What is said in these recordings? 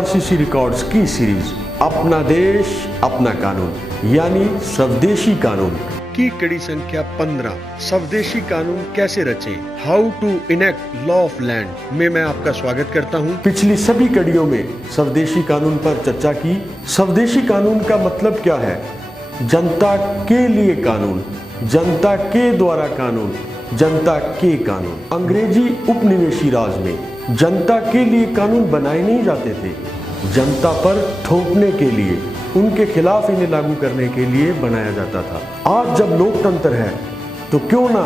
RCC records की series अपना देश अपना कानून यानी स्वदेशी कानून की कड़ी संख्या 15 स्वदेशी कानून कैसे रचें, how to enact law of land में मैं आपका स्वागत करता हूं। पिछली सभी कड़ियों में स्वदेशी कानून पर चर्चा की। स्वदेशी कानून का मतलब क्या है? जनता के लिए कानून, जनता के द्वारा कानून, जनता के कानून। अंग्रेजी उपनिवेशी राज में जनता के लिए कानून बनाए नहीं जाते थे, जनता पर थोपने के लिए, उनके खिलाफ इन्हें लागू करने के लिए बनाया जाता था। आज जब लोकतंत्र है तो क्यों ना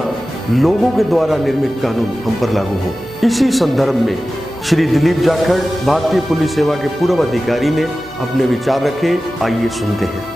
लोगों के द्वारा निर्मित कानून हम पर लागू हो। इसी संदर्भ में श्री दिलीप जाखड़, भारतीय पुलिस सेवा के पूर्व अधिकारी ने अपने विचार रखे। आइए सुनते हैं।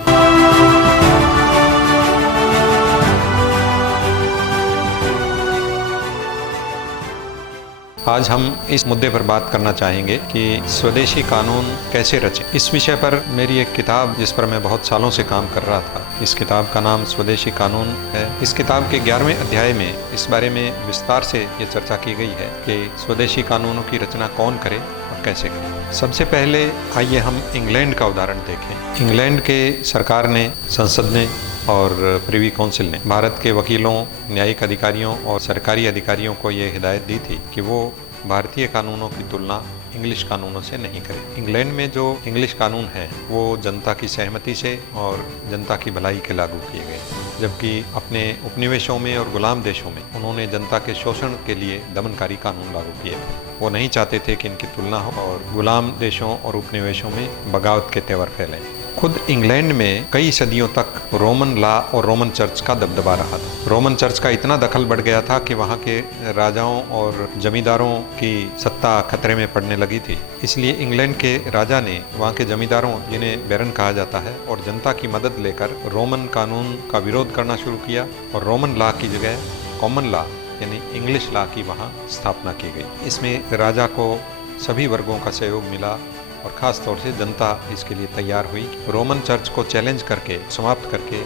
आज हम इस मुद्दे पर बात करना चाहेंगे कि स्वदेशी कानून कैसे रचें। इस विषय पर मेरी एक किताब, जिस पर मैं बहुत सालों से काम कर रहा था, इस किताब का नाम स्वदेशी कानून है। इस किताब के 11वें अध्याय में इस बारे में विस्तार से ये चर्चा की गई है कि स्वदेशी कानूनों की रचना कौन करे और कैसे करे। सबसे पहले आइए हम इंग्लैंड का उदाहरण देखें। इंग्लैंड के सरकार ने, संसद ने और प्रिवी काउंसिल ने भारत के वकीलों, न्यायिक अधिकारियों और सरकारी अधिकारियों को ये हिदायत दी थी कि वो भारतीय कानूनों की तुलना इंग्लिश कानूनों से नहीं करें। इंग्लैंड में जो इंग्लिश कानून हैं वो जनता की सहमति से और जनता की भलाई के लागू किए गए, जबकि अपने उपनिवेशों में और गुलाम देशों में उन्होंने जनता के शोषण के लिए दमनकारी कानून लागू किए थे। वो नहीं चाहते थे कि इनकी तुलना हो और गुलाम देशों और उपनिवेशों में बगावत के तेवर फैलें। खुद इंग्लैंड में कई सदियों तक रोमन लॉ और रोमन चर्च का दबदबा रहा था। रोमन चर्च का इतना दखल बढ़ गया था कि वहाँ के राजाओं और जमींदारों की सत्ता खतरे में पड़ने लगी थी। इसलिए इंग्लैंड के राजा ने वहाँ के जमींदारों, जिन्हें बैरन कहा जाता है, और जनता की मदद लेकर रोमन कानून का विरोध करना शुरू किया और रोमन लॉ की जगह कॉमन लॉ यानी इंग्लिश लॉ की वहाँ स्थापना की गई। इसमें राजा को सभी वर्गों का सहयोग मिला और ख़ास तौर से जनता इसके लिए तैयार हुई। रोमन चर्च को चैलेंज करके, समाप्त करके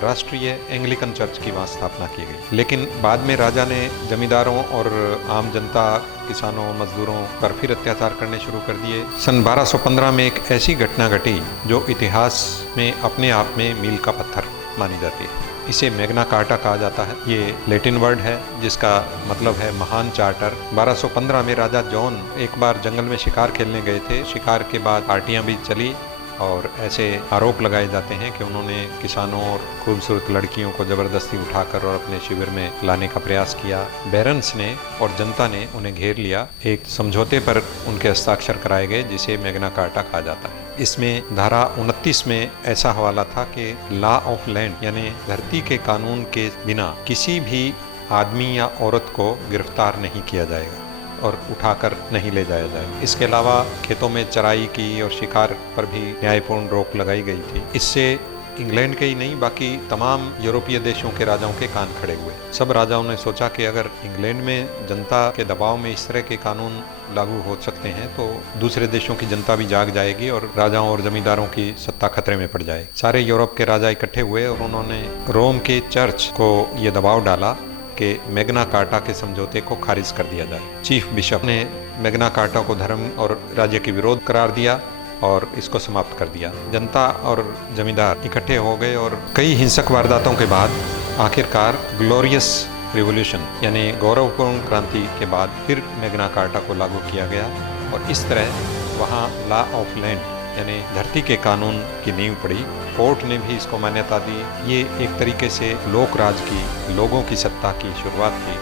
राष्ट्रीय एंग्लिकन चर्च की वहाँ स्थापना की गई। लेकिन बाद में राजा ने जमींदारों और आम जनता, किसानों, मजदूरों पर फिर अत्याचार करने शुरू कर दिए। सन 1215 में एक ऐसी घटना घटी जो इतिहास में अपने आप में मील का पत्थर मानी जाती है। इसे मैग्ना कार्टा कहा जाता है। ये लैटिन वर्ड है जिसका मतलब है महान चार्टर। 1215 में राजा जॉन एक बार जंगल में शिकार खेलने गए थे। शिकार के बाद पार्टियां भी चली और ऐसे आरोप लगाए जाते हैं कि उन्होंने किसानों और खूबसूरत लड़कियों को ज़बरदस्ती उठाकर और अपने शिविर में लाने का प्रयास किया। बैरन्स ने और जनता ने उन्हें घेर लिया। एक समझौते पर उनके हस्ताक्षर कराए गए जिसे मैग्ना कार्टा कहा जाता है। इसमें धारा 29 में ऐसा हवाला था कि लॉ ऑफ लैंड यानी धरती के कानून के बिना किसी भी आदमी या औरत को गिरफ्तार नहीं किया जाएगा और उठाकर नहीं ले जाया जाएगा। इसके अलावा खेतों में चराई की और शिकार पर भी न्यायपूर्ण रोक लगाई गई थी। इससे इंग्लैंड के ही नहीं बाकी तमाम यूरोपीय देशों के राजाओं के कान खड़े हुए। सब राजाओं ने सोचा कि अगर इंग्लैंड में जनता के दबाव में इस तरह के कानून लागू हो सकते हैं तो दूसरे देशों की जनता भी जाग जाएगी और राजाओं और जमींदारों की सत्ता खतरे में पड़ जाए। सारे यूरोप के राजा इकट्ठे हुए और उन्होंने रोम के चर्च को ये दबाव डाला कि मैग्ना कार्टा के समझौते को खारिज कर दिया जाए। चीफ बिशप ने मैग्ना कार्टा को धर्म और राज्य के विरोध करार दिया और इसको समाप्त कर दिया। जनता और जमींदार इकट्ठे हो गए और कई हिंसक वारदातों के बाद आखिरकार ग्लोरियस रिवॉल्यूशन यानी गौरवपूर्ण क्रांति के बाद फिर मैग्ना कार्टा को लागू किया गया और इस तरह वहाँ लॉ ऑफ लैंड यानी धरती के कानून की नींव पड़ी। कोर्ट ने भी इसको मान्यता दी। ये एक तरीके से लोक राज की, लोगों की सत्ता की शुरुआत थी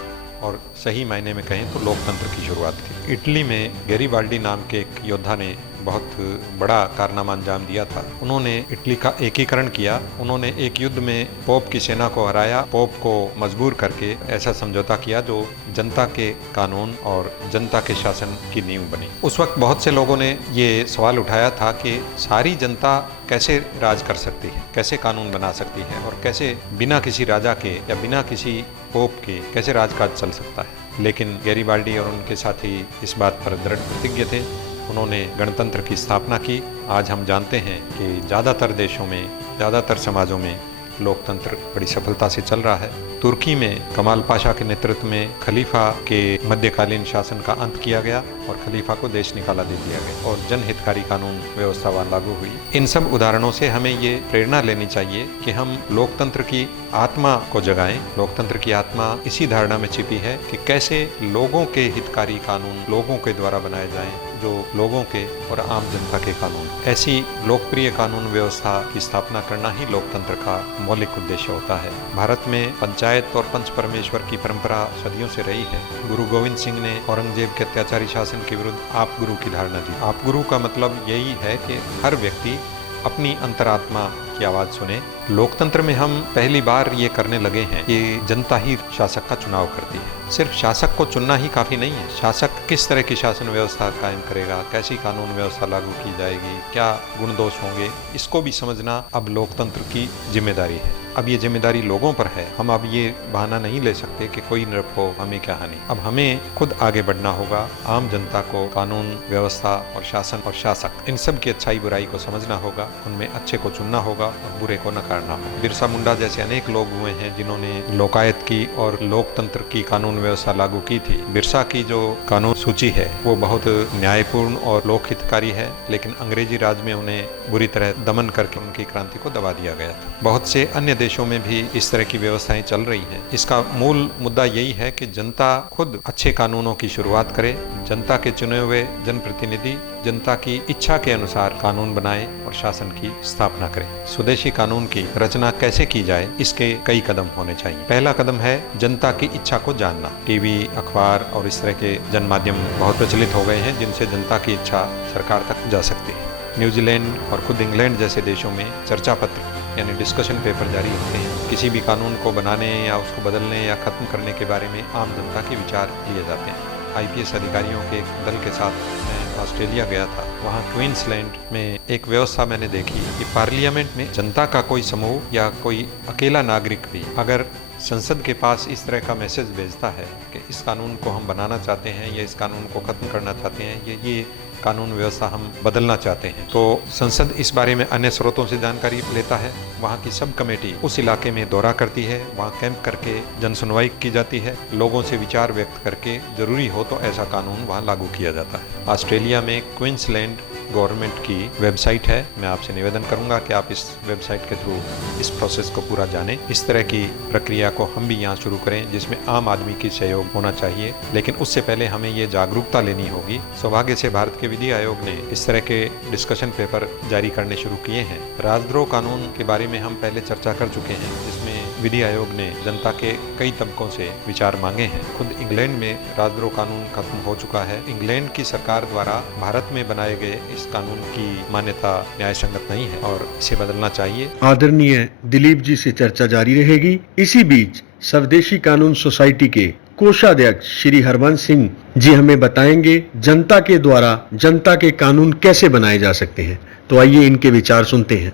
और सही मायने में कहें तो लोकतंत्र की शुरुआत थी। इटली में गैरीबाल्डी नाम के एक योद्धा ने बहुत बड़ा कारनामा अंजाम दिया था। उन्होंने इटली का एकीकरण किया। उन्होंने एक युद्ध में पोप की सेना को हराया, पोप को मजबूर करके ऐसा समझौता किया जो जनता के कानून और जनता के शासन की नींव बनी। उस वक्त बहुत से लोगों ने ये सवाल उठाया था कि सारी जनता कैसे राज कर सकती है, कैसे कानून बना सकती है और कैसे बिना किसी राजा के या बिना किसी पोप के कैसे राजकाज चल सकता है। लेकिन गैरीबाल्डी और उनके साथी इस बात पर दृढ़ प्रतिज्ञ थे। उन्होंने गणतंत्र की स्थापना की। आज हम जानते हैं कि ज़्यादातर देशों में, ज़्यादातर समाजों में लोकतंत्र बड़ी सफलता से चल रहा है। तुर्की में कमाल पाशा के नेतृत्व में खलीफा के मध्यकालीन शासन का अंत किया गया और खलीफा को देश निकाला दे दिया गया और जनहितकारी कानून व्यवस्था वहां लागू हुई। इन सब उदाहरणों से हमें ये प्रेरणा लेनी चाहिए कि हम लोकतंत्र की आत्मा को जगाएं। लोकतंत्र की आत्मा इसी धारणा में छिपी है कि कैसे लोगों के हितकारी कानून लोगों के द्वारा बनाए जाएं, जो लोगों के और आम जनता के कानून। ऐसी लोकप्रिय कानून व्यवस्था की स्थापना करना ही लोकतंत्र का मौलिक उद्देश्य होता है। भारत में पंचायत और पंच परमेश्वर की परंपरा सदियों से रही है। गुरु गोविंद सिंह ने औरंगजेब के अत्याचारी शासन के विरुद्ध आप गुरु की धारणा दी। आप गुरु का मतलब यही है कि हर व्यक्ति अपनी अंतरात्मा की आवाज सुने। लोकतंत्र में हम पहली बार ये करने लगे हैं कि जनता ही शासक का चुनाव करती है। सिर्फ शासक को चुनना ही काफी नहीं है। शासक किस तरह की शासन व्यवस्था कायम करेगा, कैसी कानून व्यवस्था लागू की जाएगी, क्या गुण दोष होंगे, इसको भी समझना अब लोकतंत्र की जिम्मेदारी है। अब ये जिम्मेदारी लोगों पर है। हम अब ये बहाना नहीं ले सकते कि कोई नृप हो, हमें क्या हानि। अब हमें खुद आगे बढ़ना होगा। आम जनता को कानून व्यवस्था और शासन और शासक इन सब की अच्छाई बुराई को समझना होगा, उनमें अच्छे को चुनना होगा और बुरे को नकारना होगा। बिरसा मुंडा जैसे अनेक लोग हुए हैं जिन्होंने लोकायत की और लोकतंत्र की कानून व्यवस्था लागू की थी। बिरसा की जो कानून सूची है वो बहुत न्यायपूर्ण और लोकहितकारी है, लेकिन अंग्रेजी राज में उन्हें बुरी तरह दमन करके उनकी क्रांति को दबा दिया गया था। बहुत से अन्य देशों में भी इस तरह की व्यवस्थाएं चल रही हैं। इसका मूल मुद्दा यही है कि जनता खुद अच्छे कानूनों की शुरुआत करे। जनता के चुने हुए जनप्रतिनिधि जनता की इच्छा के अनुसार कानून बनाए और शासन की स्थापना करे। स्वदेशी कानून की रचना कैसे की जाए, इसके कई कदम होने चाहिए। पहला कदम है जनता की इच्छा को जानना। टीवी, अखबार और इस तरह के जनमाध्यम बहुत प्रचलित हो गए हैं जिनसे जनता की इच्छा सरकार तक जा सकती है। न्यूजीलैंड और खुद इंग्लैंड जैसे देशों में चर्चा पत्र यानी डिस्कशन पेपर जारी होते हैं। किसी भी कानून को बनाने या उसको बदलने या खत्म करने के बारे में आम जनता के विचार लिए जाते हैं। आईपीएस अधिकारियों के एक दल के साथ मैं ऑस्ट्रेलिया गया था। वहाँ क्वींसलैंड में एक व्यवस्था मैंने देखी कि पार्लियामेंट में जनता का कोई समूह या कोई अकेला नागरिक भी अगर संसद के पास इस तरह का मैसेज भेजता है कि इस कानून को हम बनाना चाहते हैं या इस कानून को खत्म करना चाहते हैं या ये कानून व्यवस्था हम बदलना चाहते हैं, तो संसद इस बारे में अन्य स्रोतों से जानकारी लेता है। वहाँ की सब कमेटी उस इलाके में दौरा करती है, वहाँ कैंप करके जन सुनवाई की जाती है, लोगों से विचार व्यक्त करके जरूरी हो तो ऐसा कानून वहाँ लागू किया जाता है। ऑस्ट्रेलिया में क्वींसलैंड गवर्नमेंट की वेबसाइट है। मैं आपसे निवेदन करूंगा कि आप इस वेबसाइट के थ्रू इस प्रोसेस को पूरा जानें। इस तरह की प्रक्रिया को हम भी यहाँ शुरू करें जिसमें आम आदमी की सहयोग होना चाहिए, लेकिन उससे पहले हमें ये जागरूकता लेनी होगी। सौभाग्य से भारत के विधि आयोग ने इस तरह के डिस्कशन पेपर जारी करने शुरू किए हैं। राजद्रोह कानून के बारे में हम पहले चर्चा कर चुके हैं, जिसमें विधि आयोग ने जनता के कई तबकों से विचार मांगे हैं। खुद इंग्लैंड में राजद्रोह कानून खत्म हो चुका है। इंग्लैंड की सरकार द्वारा भारत में बनाए गए इस कानून की मान्यता न्याय संगत नहीं है और इसे बदलना चाहिए। आदरणीय दिलीप जी से चर्चा जारी रहेगी। इसी बीच स्वदेशी कानून सोसाइटी के कोषाध्यक्ष श्री हरवंश सिंह जी हमें बताएंगे जनता के द्वारा जनता के कानून कैसे बनाए जा सकते हैं। तो आइए इनके विचार सुनते हैं।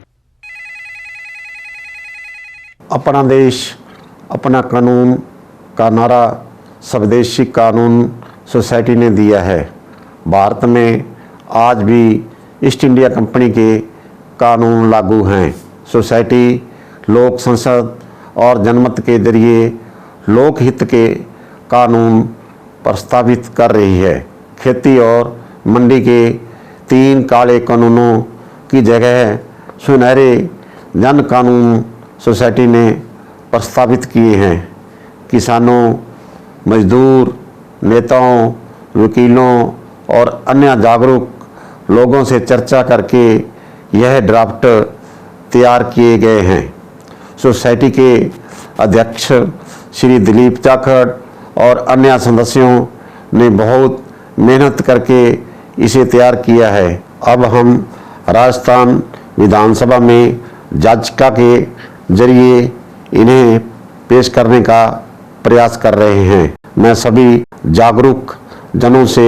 अपना देश अपना कानून का नारा स्वदेशी कानून सोसाइटी ने दिया है। भारत में आज भी ईस्ट इंडिया कंपनी के कानून लागू हैं। सोसाइटी लोक संसद और जनमत के जरिए लोकहित के कानून प्रस्तावित कर रही है। खेती और मंडी के 3 काले कानूनों की जगह सुनहरे जन कानून सोसाइटी ने प्रस्तावित किए हैं। किसानों, मजदूर, नेताओं, वकीलों और अन्य जागरूक लोगों से चर्चा करके यह ड्राफ्ट तैयार किए गए हैं। सोसाइटी के अध्यक्ष श्री दिलीप जाखड़ और अन्य सदस्यों ने बहुत मेहनत करके इसे तैयार किया है। अब हम राजस्थान विधानसभा में याचिका के जरिए इन्हें पेश करने का प्रयास कर रहे हैं। मैं सभी जागरूक जनों से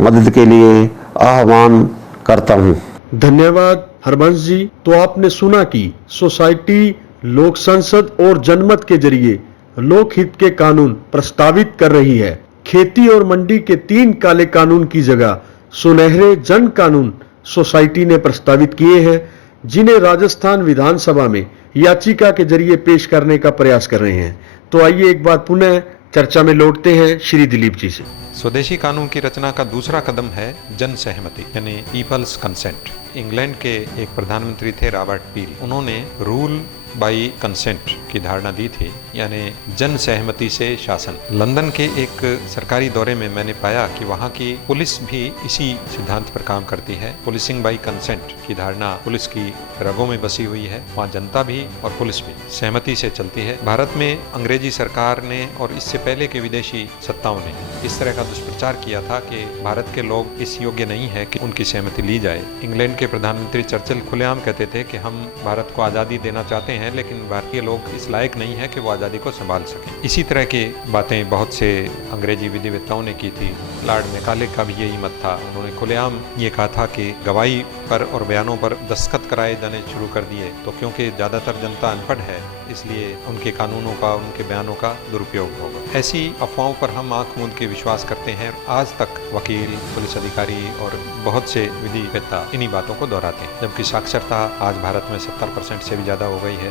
मदद के लिए आह्वान करता हूं। धन्यवाद हरवंश जी। तो आपने सुना कि सोसाइटी लोक संसद और जनमत के जरिए लोकहित के कानून प्रस्तावित कर रही है। खेती और मंडी के 3 काले कानून की जगह सुनहरे जन कानून सोसाइटी ने प्रस्तावित किए हैं। जिन्हें राजस्थान विधानसभा में याचिका के जरिए पेश करने का प्रयास कर रहे हैं। तो आइए एक बार पुनः चर्चा में लौटते हैं श्री दिलीप जी से। स्वदेशी कानून की रचना का दूसरा कदम है जन सहमति यानी पीपल्स कंसेंट। इंग्लैंड के एक प्रधानमंत्री थे रॉबर्ट पील, उन्होंने रूल बाई कंसेंट की धारणा दी थी, यानी जन सहमति से शासन। लंदन के एक सरकारी दौरे में मैंने पाया कि वहाँ की पुलिस भी इसी सिद्धांत पर काम करती है। पुलिसिंग बाई कंसेंट की धारणा पुलिस की रगों में बसी हुई है। वहाँ जनता भी और पुलिस भी सहमति से चलती है। भारत में अंग्रेजी सरकार ने और इससे पहले के विदेशी सत्ताओं ने इस तरह का दुष्प्रचार किया था कि भारत के लोग इस योग्य नहीं है कि उनकी सहमति ली जाए। इंग्लैंड के प्रधानमंत्री चर्चिल खुलेआम कहते थे कि हम भारत को आज़ादी देना चाहते हैं, लेकिन भारतीय लोग इस लायक नहीं है कि वो आज़ादी को संभाल सकें। इसी तरह की बातें बहुत से अंग्रेजी विधिवेत्ताओं ने की थी। लॉर्ड मैकाले का भी यही मत था। उन्होंने खुलेआम ये कहा था कि गवाही पर और बयानों पर दस्तखत कराए जाने शुरू कर दिए, तो क्योंकि ज़्यादातर जनता अनपढ़ है इसलिए उनके कानूनों का, उनके बयानों का दुरुपयोग होगा। ऐसी अफवाहों पर हम आंख मूंद के विश्वास करते हैं। आज तक वकील, पुलिस अधिकारी और बहुत से विधिवेत्ता इन्हीं बातों को दोहराते हैं। जबकि साक्षरता आज भारत में 70% से भी ज़्यादा हो गई है।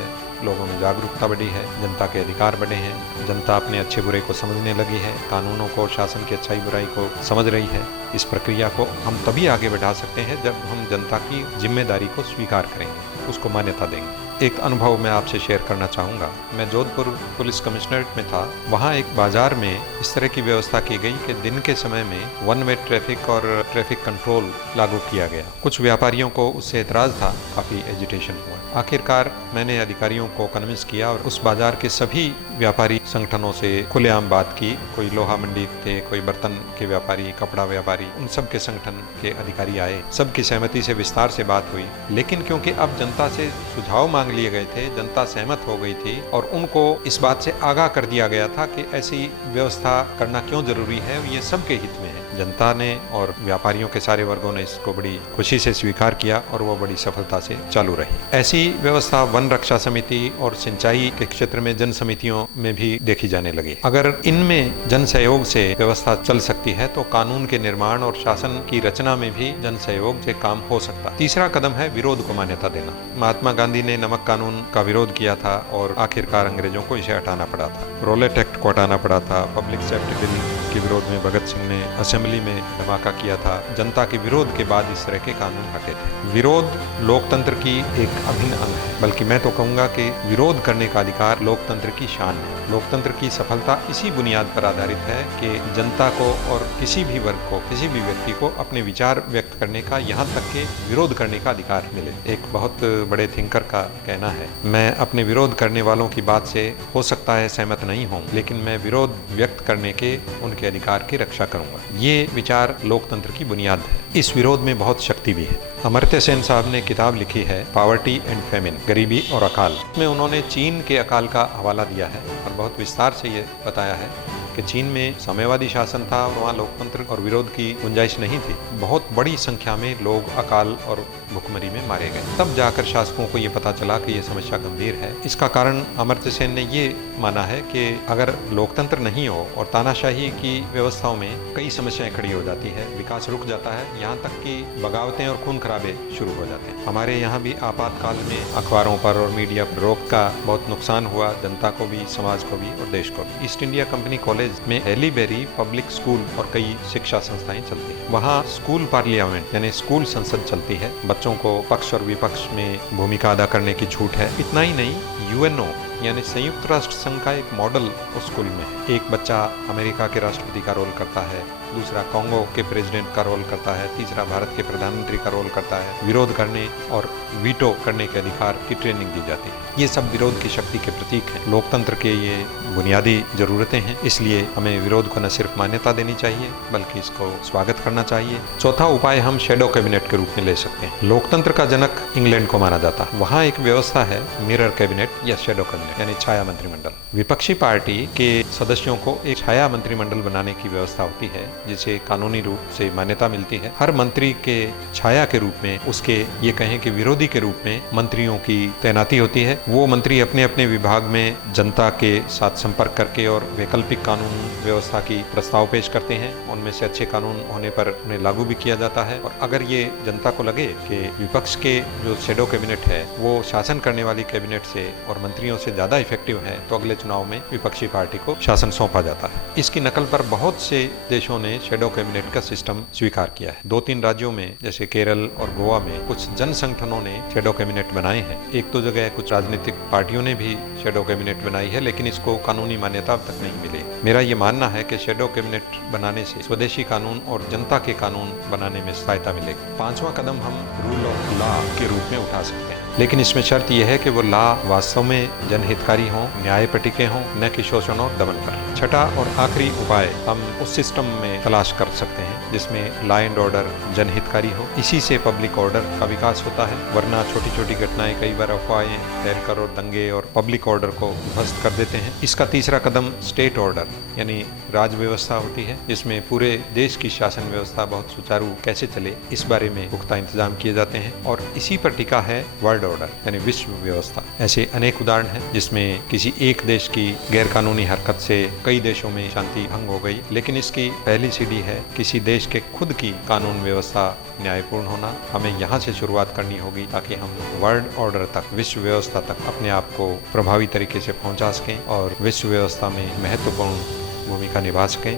लोगों में जागरूकता बढ़ी है, जनता के अधिकार बढ़े हैं, जनता अपने अच्छे बुरे को समझने लगी है, कानूनों को, शासन की अच्छाई बुराई को समझ रही है। इस प्रक्रिया को हम तभी आगे बढ़ा सकते हैं जब हम जनता की जिम्मेदारी को स्वीकार करेंगे, उसको मान्यता देंगे। एक अनुभव मैं आपसे शेयर करना चाहूँगा। मैं जोधपुर पुलिस कमिश्नरेट में था। वहाँ एक बाजार में इस तरह की व्यवस्था की गई कि दिन के समय में वन वे ट्रैफिक और ट्रैफिक कंट्रोल लागू किया गया। कुछ व्यापारियों को उससे एतराज़ था, काफ़ी एजिटेशन हुआ। आखिरकार मैंने अधिकारियों को कन्विंस किया और उस बाजार के सभी व्यापारी संगठनों से खुलेआम बात की। कोई लोहा मंडी थे, कोई बर्तन के व्यापारी, कपड़ा व्यापारी, उन सब के संगठन के अधिकारी आए। सबकी सहमति से विस्तार से बात हुई। लेकिन क्योंकि अब जनता से सुझाव मांग लिए गए थे, जनता सहमत हो गई थी और उनको इस बात से आगाह कर दिया गया था कि ऐसी व्यवस्था करना क्यों जरूरी है, ये सबके हित में है। जनता ने और व्यापारियों के सारे वर्गों ने इसको बड़ी खुशी से स्वीकार किया और वो बड़ी सफलता से चालू रही। ऐसी व्यवस्था वन रक्षा समिति और सिंचाई के क्षेत्र में जन समितियों में भी देखी जाने लगी। अगर इनमें जन सहयोग से व्यवस्था चल सकती है तो कानून के निर्माण और शासन की रचना में भी जन सहयोग से काम हो सकता। तीसरा कदम है विरोध को मान्यता देना। महात्मा गांधी ने नमक कानून का विरोध किया था और आखिरकार अंग्रेजों को इसे हटाना पड़ा था। रोलेट एक्ट को हटाना पड़ा था। पब्लिक सेफ्टी बिल के विरोध में भगत सिंह ने असेंबली में धमाका किया था। जनता के विरोध के बाद इस तरह के कानून हटे थे। विरोध लोकतंत्र की एक अभिन्न अंग है, बल्कि मैं तो कहूँगा कि विरोध करने का अधिकार लोकतंत्र की शान है। लोकतंत्र की सफलता इसी बुनियाद पर आधारित है कि जनता को और किसी भी वर्ग को, किसी भी व्यक्ति को अपने विचार व्यक्त करने का, यहाँ तक के विरोध करने का अधिकार मिले। एक बहुत बड़े थिंकर का कहना है, मैं अपने विरोध करने वालों की बात से हो सकता है सहमत नहीं हूँ, लेकिन मैं विरोध व्यक्त करने के उनके अधिकार की रक्षा करूँगा। ये विचार लोकतंत्र की बुनियाद है। इस विरोध में बहुत शक्ति भी है। अमर्त्य सेन साहब ने किताब लिखी है पॉवर्टी एंड फेमिन, गरीबी और अकाल। इसमें उन्होंने चीन के अकाल का हवाला दिया है और बहुत विस्तार से ये बताया है कि चीन में साम्यवादी शासन था और वहाँ लोकतंत्र और विरोध की गुंजाइश नहीं थी। बहुत बड़ी संख्या में लोग अकाल और भुखमरी में मारे गए। तब जाकर शासकों को ये पता चला कि ये समस्या गंभीर है। इसका कारण अमर्त्य सेन ने ये माना है कि अगर लोकतंत्र नहीं हो और तानाशाही की व्यवस्थाओं में कई समस्याएं खड़ी हो जाती है, विकास रुक जाता है, यहाँ तक कि बगावतें और खून खराबे शुरू हो जाते हैं। हमारे यहाँ भी आपातकाल में अखबारों पर और मीडिया पर रोक का बहुत नुकसान हुआ, जनता को भी, समाज को भी और देश को भी। ईस्ट इंडिया कंपनी कॉलेज में हेलीबेरी पब्लिक स्कूल और कई शिक्षा संस्थाएं चलती हैं। वहाँ स्कूल पार्लियामेंट यानी स्कूल संसद चलती है। बच्चों को पक्ष और विपक्ष में भूमिका अदा करने की छूट है। इतना ही नहीं, यूएनओ यानी संयुक्त राष्ट्र संघ का एक मॉडल उस स्कूल में है। एक बच्चा अमेरिका के राष्ट्रपति का रोल करता है, दूसरा कांगो के प्रेसिडेंट का रोल करता है, तीसरा भारत के प्रधानमंत्री का रोल करता है। विरोध करने और वीटो करने के अधिकार की ट्रेनिंग दी जाती है। ये सब विरोध की शक्ति के प्रतीक हैं। लोकतंत्र के ये बुनियादी जरूरतें हैं, इसलिए हमें विरोध को न सिर्फ मान्यता देनी चाहिए बल्कि इसको स्वागत करना चाहिए। चौथा उपाय हम शैडो कैबिनेट के रूप में ले सकते हैं। लोकतंत्र का जनक इंग्लैंड को माना जाता है। वहाँ एक व्यवस्था है मिरर कैबिनेट या शैडो कैबिनेट। कैबिनेट यानी छाया मंत्रिमंडल। विपक्षी पार्टी के सदस्यों को एक छाया मंत्रिमंडल बनाने की व्यवस्था होती है जिसे कानूनी रूप से मान्यता मिलती है। हर मंत्री के छाया के रूप में, उसके ये कहें कि विरोधी के रूप में मंत्रियों की तैनाती होती है। वो मंत्री अपने अपने विभाग में जनता के साथ संपर्क करके और वैकल्पिक कानून व्यवस्था की प्रस्ताव पेश करते हैं। उनमें से अच्छे कानून होने पर उन्हें लागू भी किया जाता है। और अगर ये जनता को लगे कि विपक्ष के जो शैडो कैबिनेट है वो शासन करने वाली कैबिनेट से और मंत्रियों से ज्यादा इफेक्टिव है तो अगले चुनाव में विपक्षी पार्टी को शासन सौंपा जाता है। इसकी नकल पर बहुत से देशों ने शैडो कैबिनेट का सिस्टम स्वीकार किया है। 2-3 राज्यों में जैसे केरल और गोवा में कुछ जन संगठनों ने शैडो कैबिनेट बनाए हैं। एक दो जगह कुछ राजनीतिक पार्टियों ने भी शैडो कैबिनेट बनाई है, लेकिन इसको कानूनी मान्यता अब तक नहीं मिली। मेरा ये मानना है कि शैडो कैबिनेट बनाने से स्वदेशी कानून और जनता के कानून बनाने में सहायता मिलेगी। 5वां कदम हम रूल ऑफ लॉ के रूप में उठा सकते हैं, लेकिन इसमें शर्त यह है कि वो लॉ वास्तव में जनहितकारी हों, न्याय पर टिके हों, न कि शोषण और दमन पर। छठा और आखिरी उपाय हम उस सिस्टम में तलाश कर सकते हैं जिसमें लॉ एंड ऑर्डर जनहितकारी हो। इसी से पब्लिक ऑर्डर का विकास होता है, वरना छोटी छोटी घटनाएं कई बार अफवाहें फैलकर और दंगे और पब्लिक ऑर्डर को ध्वस्त कर देते हैं। इसका तीसरा कदम स्टेट ऑर्डर यानी राज व्यवस्था होती है, जिसमें पूरे देश की शासन व्यवस्था बहुत सुचारू कैसे चले इस बारे में पुख्ता इंतजाम किए जाते हैं। और इसी पर टिका है वर्ल्ड ऑर्डर यानी विश्व व्यवस्था। ऐसे अनेक उदाहरण हैं जिसमें किसी एक देश की गैर कानूनी हरकत से कई देशों में शांति भंग हो गई, लेकिन इसकी पहली सीढ़ी है किसी देश के खुद की कानून व्यवस्था न्यायपूर्ण होना। हमें यहाँ से शुरुआत करनी होगी ताकि हम वर्ल्ड ऑर्डर तक, विश्व व्यवस्था तक अपने आप को प्रभावी तरीके से पहुँचा सकें और विश्व व्यवस्था में महत्वपूर्ण भूमिका निभा सकें।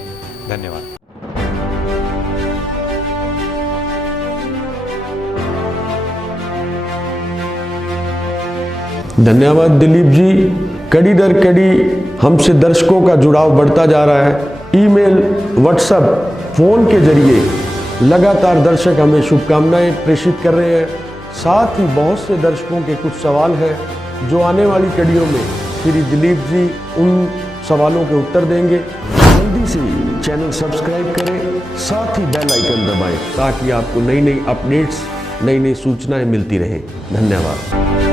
धन्यवाद। धन्यवाद दिलीप जी। कड़ी दर कड़ी हमसे दर्शकों का जुड़ाव बढ़ता जा रहा है। ईमेल, व्हाट्सएप, फोन के जरिए लगातार दर्शक हमें शुभकामनाएं प्रेषित कर रहे हैं। साथ ही बहुत से दर्शकों के कुछ सवाल हैं जो आने वाली कड़ियों में श्री दिलीप जी उन सवालों के उत्तर देंगे। जल्दी से चैनल सब्सक्राइब करें, साथ ही बेल आइकन दबाएं ताकि आपको नई नई अपडेट्स, नई नई सूचनाएं मिलती रहें। धन्यवाद।